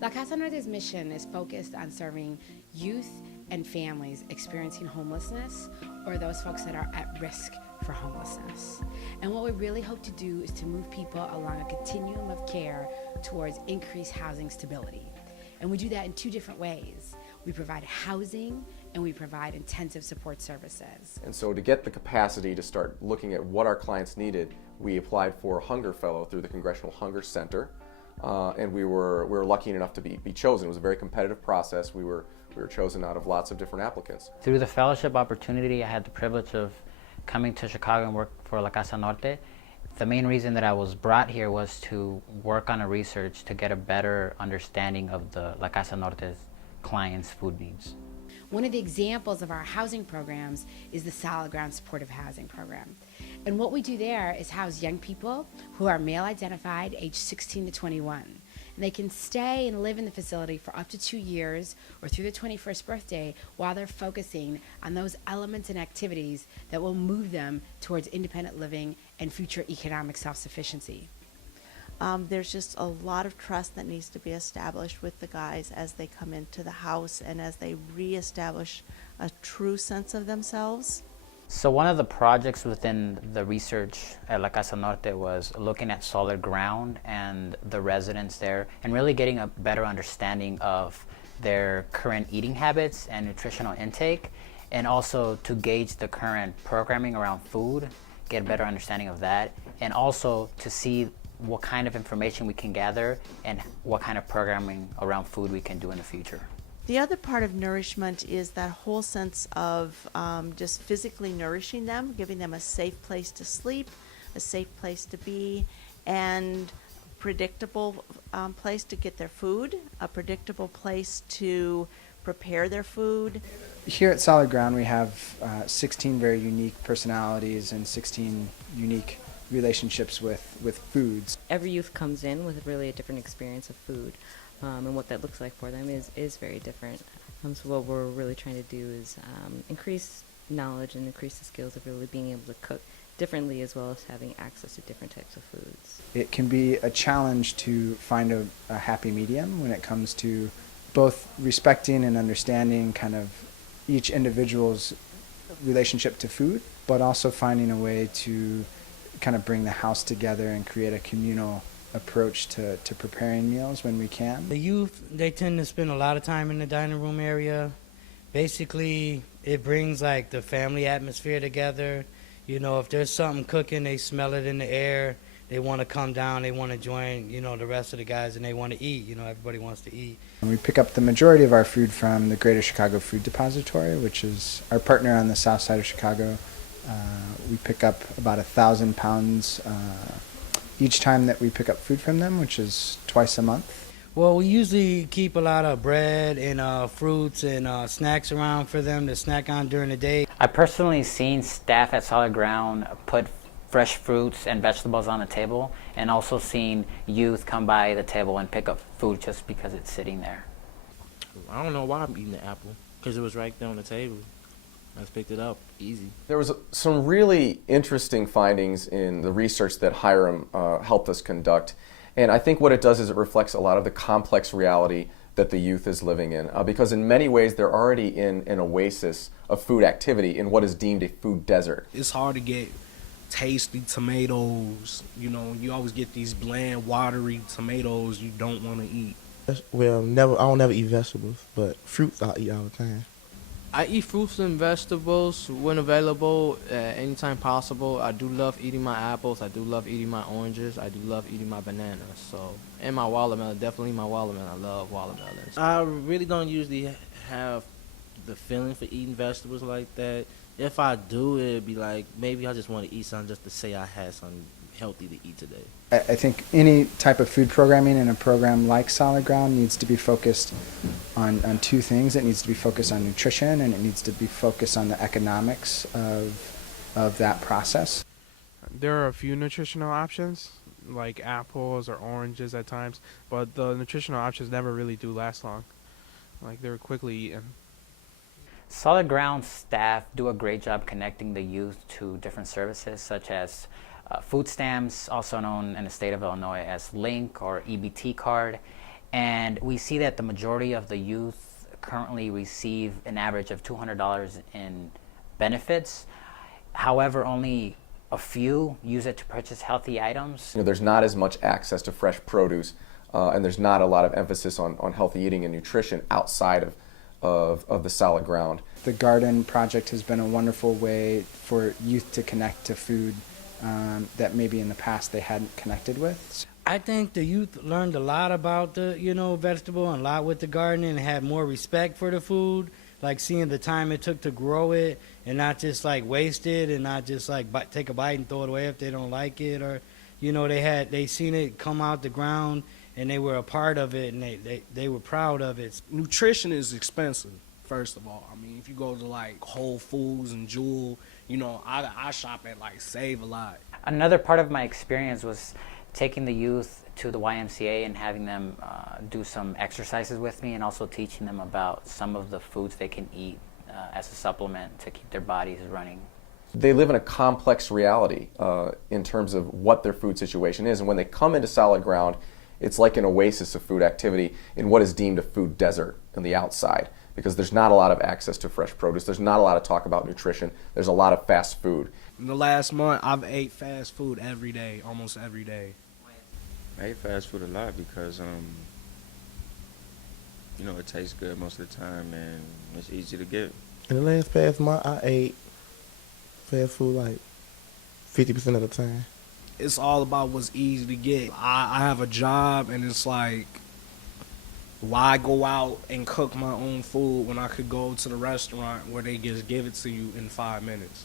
La Casa Norte's mission is focused on serving youth and families experiencing homelessness or those folks that are at risk for homelessness. And what we really hope to do is to move people along a continuum of care towards increased housing stability. And we do that in two different ways. We provide housing and we provide intensive support services. And so to get the capacity to start looking at what our clients needed, we applied for a Hunger Fellow through the Congressional Hunger Center. And we were lucky enough to be chosen. It was a very competitive process. We were chosen out of lots of different applicants. Through the fellowship opportunity, I had the privilege of coming to Chicago and work for La Casa Norte. The main reason that I was brought here was to work on a research to get a better understanding of the La Casa Norte's clients' food needs. One of the examples of our housing programs is the Solid Ground Supportive Housing Program. And what we do there is house young people who are male identified, age 16 to 21. And they can stay and live in the facility for up to 2 years or through their 21st birthday while they're focusing on those elements and activities that will move them towards independent living and future economic self-sufficiency. There's just a lot of trust that needs to be established with the guys as they come into the house and as they reestablish a true sense of themselves. So one of the projects within the research at La Casa Norte was looking at Solid Ground and the residents there and really getting a better understanding of their current eating habits and nutritional intake, and also to gauge the current programming around food, get a better understanding of that, and also to see what kind of information we can gather and what kind of programming around food we can do in the future. The other part of nourishment is that whole sense of just physically nourishing them, giving them a safe place to sleep, a safe place to be, and predictable place to get their food, a predictable place to prepare their food. Here at Solid Ground we have 16 very unique personalities and 16 unique relationships with foods. Every youth comes in with really a different experience of food, and what that looks like for them is very different. So what we're really trying to do is increase knowledge and increase the skills of really being able to cook differently, as well as having access to different types of foods. It can be a challenge to find a happy medium when it comes to both respecting and understanding kind of each individual's relationship to food, but also finding a way to kind of bring the house together and create a communal approach to preparing meals when we can. The youth, they tend to spend a lot of time in the dining room area. Basically, it brings like the family atmosphere together. You know, if there's something cooking, they smell it in the air. They want to come down, they want to join, you know, the rest of the guys, and they want to eat. You know, everybody wants to eat. We pick up the majority of our food from the Greater Chicago Food Depository, which is our partner on the south side of Chicago. We pick up about 1,000 pounds each time that we pick up food from them, which is twice a month. Well, we usually keep a lot of bread and fruits and snacks around for them to snack on during the day. I personally seen staff at Solid Ground put fresh fruits and vegetables on the table, and also seen youth come by the table and pick up food just because it's sitting there. I don't know why I'm eating the apple, because it was right there on the table. I just picked it up, easy. There was some really interesting findings in the research that Hiram helped us conduct. And I think what it does is it reflects a lot of the complex reality that the youth is living in. Because in many ways they're already in an oasis of food activity in what is deemed a food desert. It's hard to get tasty tomatoes. You know, you always get these bland, watery tomatoes you don't want to eat. Well, I don't never eat vegetables, but fruits I'll eat all the time. I eat fruits and vegetables when available, anytime possible. I do love eating my apples. I do love eating my oranges. I do love eating my bananas. So, and my watermelon, definitely my watermelon. I love watermelons. I really don't usually have the feeling for eating vegetables like that. If I do, it'd be like maybe I just want to eat something just to say I had something healthy to eat today. I think any type of food programming in a program like Solid Ground needs to be focused on two things. It needs to be focused on nutrition, and it needs to be focused on the economics of that process. There are a few nutritional options, like apples or oranges at times, but the nutritional options never really do last long. Like, they're quickly eaten. Solid Ground staff do a great job connecting the youth to different services such as food stamps, also known in the state of Illinois as Link or EBT card, And we see that the majority of the youth currently receive an average of $200 in benefits. However, only a few use it to purchase healthy items. There's not as much access to fresh produce, and there's not a lot of emphasis on healthy eating and nutrition outside of the solid ground. The garden project has been a wonderful way for youth to connect to food that maybe in the past they hadn't connected with. I think the youth learned a lot about the, vegetable and a lot with the gardening and had more respect for the food, like seeing the time it took to grow it and not just like waste it and not just like take a bite and throw it away if they don't like it, or, they seen it come out the ground and they were a part of it and they were proud of it. Nutrition is expensive, first of all. I mean, if you go to like Whole Foods and Jewel, I shop at like Save a Lot. Another part of my experience was taking the youth to the YMCA and having them do some exercises with me, and also teaching them about some of the foods they can eat as a supplement to keep their bodies running. They live in a complex reality in terms of what their food situation is, and when they come into solid ground, it's like an oasis of food activity in what is deemed a food desert on the outside, because there's not a lot of access to fresh produce, there's not a lot of talk about nutrition, there's a lot of fast food. In the last month, I've ate fast food every day, almost every day. I ate fast food a lot because, it tastes good most of the time and it's easy to get. In the last past month, I ate fast food like 50% of the time. It's all about what's easy to get. I have a job, and it's like, why go out and cook my own food when I could go to the restaurant where they just give it to you in 5 minutes?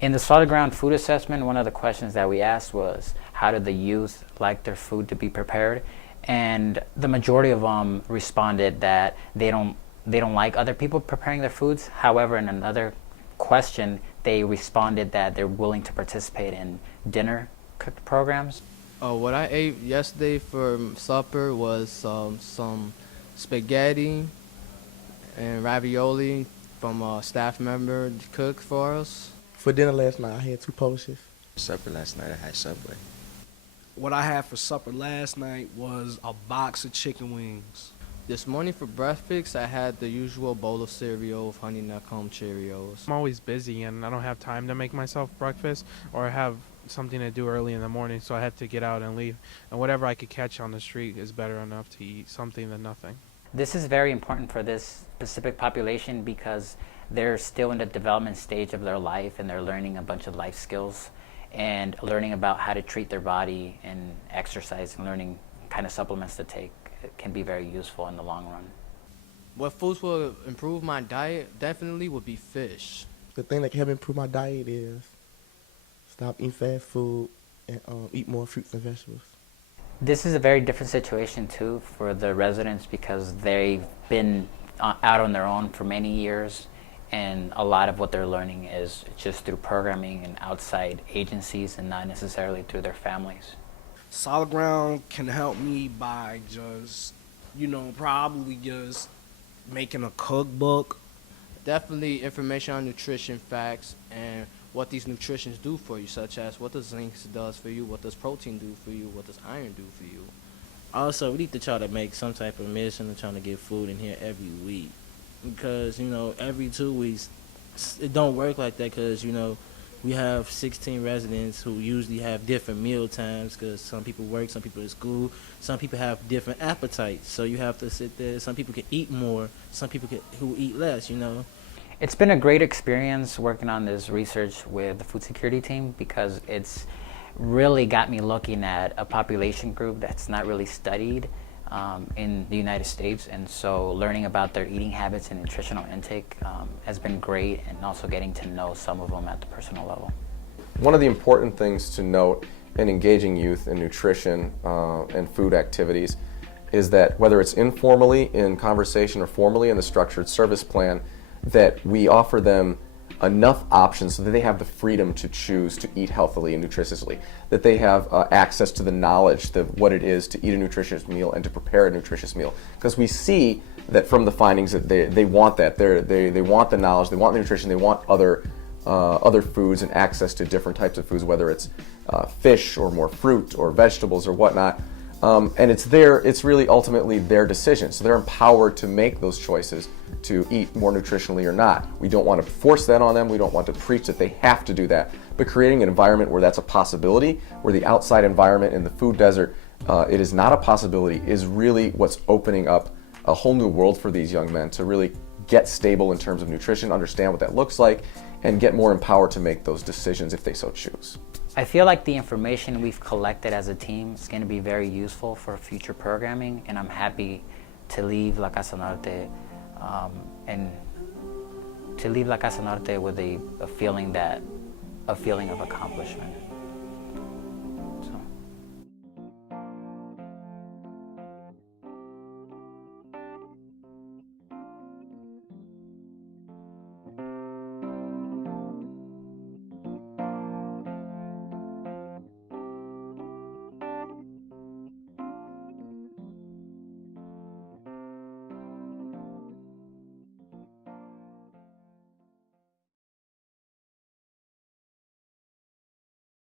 In the solid ground food assessment, one of the questions that we asked was, how did the youth like their food to be prepared? And the majority of them responded that they don't like other people preparing their foods. However, in another question, they responded that they're willing to participate in dinner cooked programs. What I ate yesterday for supper was some spaghetti and ravioli from a staff member cooked for us. For dinner last night, I had 2 Polishes. Supper last night, I had Subway. What I had for supper last night was a box of chicken wings. This morning for breakfast, I had the usual bowl of cereal of Honey Nut Home Cheerios. I'm always busy and I don't have time to make myself breakfast, or I have something to do early in the morning, so I have to get out and leave. And whatever I could catch on the street is better enough to eat something than nothing. This is very important for this specific population because they're still in the development stage of their life and they're learning a bunch of life skills and learning about how to treat their body and exercise and learning kind of supplements to take. It can be very useful in the long run. What foods will improve my diet definitely would be fish. The thing that can help improve my diet is stop eating fast food and eat more fruits and vegetables. This is a very different situation too for the residents because they've been out on their own for many years, and a lot of what they're learning is just through programming and outside agencies and not necessarily through their families. Solid Ground can help me by just, probably just making a cookbook. Definitely information on nutrition facts and what these nutritions do for you, such as what does zinc does for you, what does protein do for you, what does iron do for you. Also, we need to try to make some type of mission of trying to get food in here every week. Because, every 2 weeks, it don't work like that because, we have 16 residents who usually have different meal times because some people work, some people at school, some people have different appetites. So you have to sit there. Some people can eat more, some people who eat less, It's been a great experience working on this research with the food security team because it's really got me looking at a population group that's not really studied in the United States, and so learning about their eating habits and nutritional intake has been great, and also getting to know some of them at the personal level. One of the important things to note in engaging youth in nutrition and food activities is that whether it's informally in conversation or formally in the structured service plan, that we offer them enough options so that they have the freedom to choose to eat healthily and nutritiously, that they have access to the knowledge of what it is to eat a nutritious meal and to prepare a nutritious meal. Because we see that from the findings that they want that. They want the knowledge, they want the nutrition, they want other foods and access to different types of foods, whether it's fish or more fruit or vegetables or whatnot. And it's really ultimately their decision. So they're empowered to make those choices to eat more nutritionally or not. We don't want to force that on them. We don't want to preach that they have to do that. But creating an environment where that's a possibility, where the outside environment in the food desert, it is not a possibility, is really what's opening up a whole new world for these young men to really get stable in terms of nutrition, understand what that looks like, and get more empowered to make those decisions if they so choose. I feel like the information we've collected as a team is going to be very useful for future programming, and I'm happy to leave La Casa Norte with a feeling of accomplishment.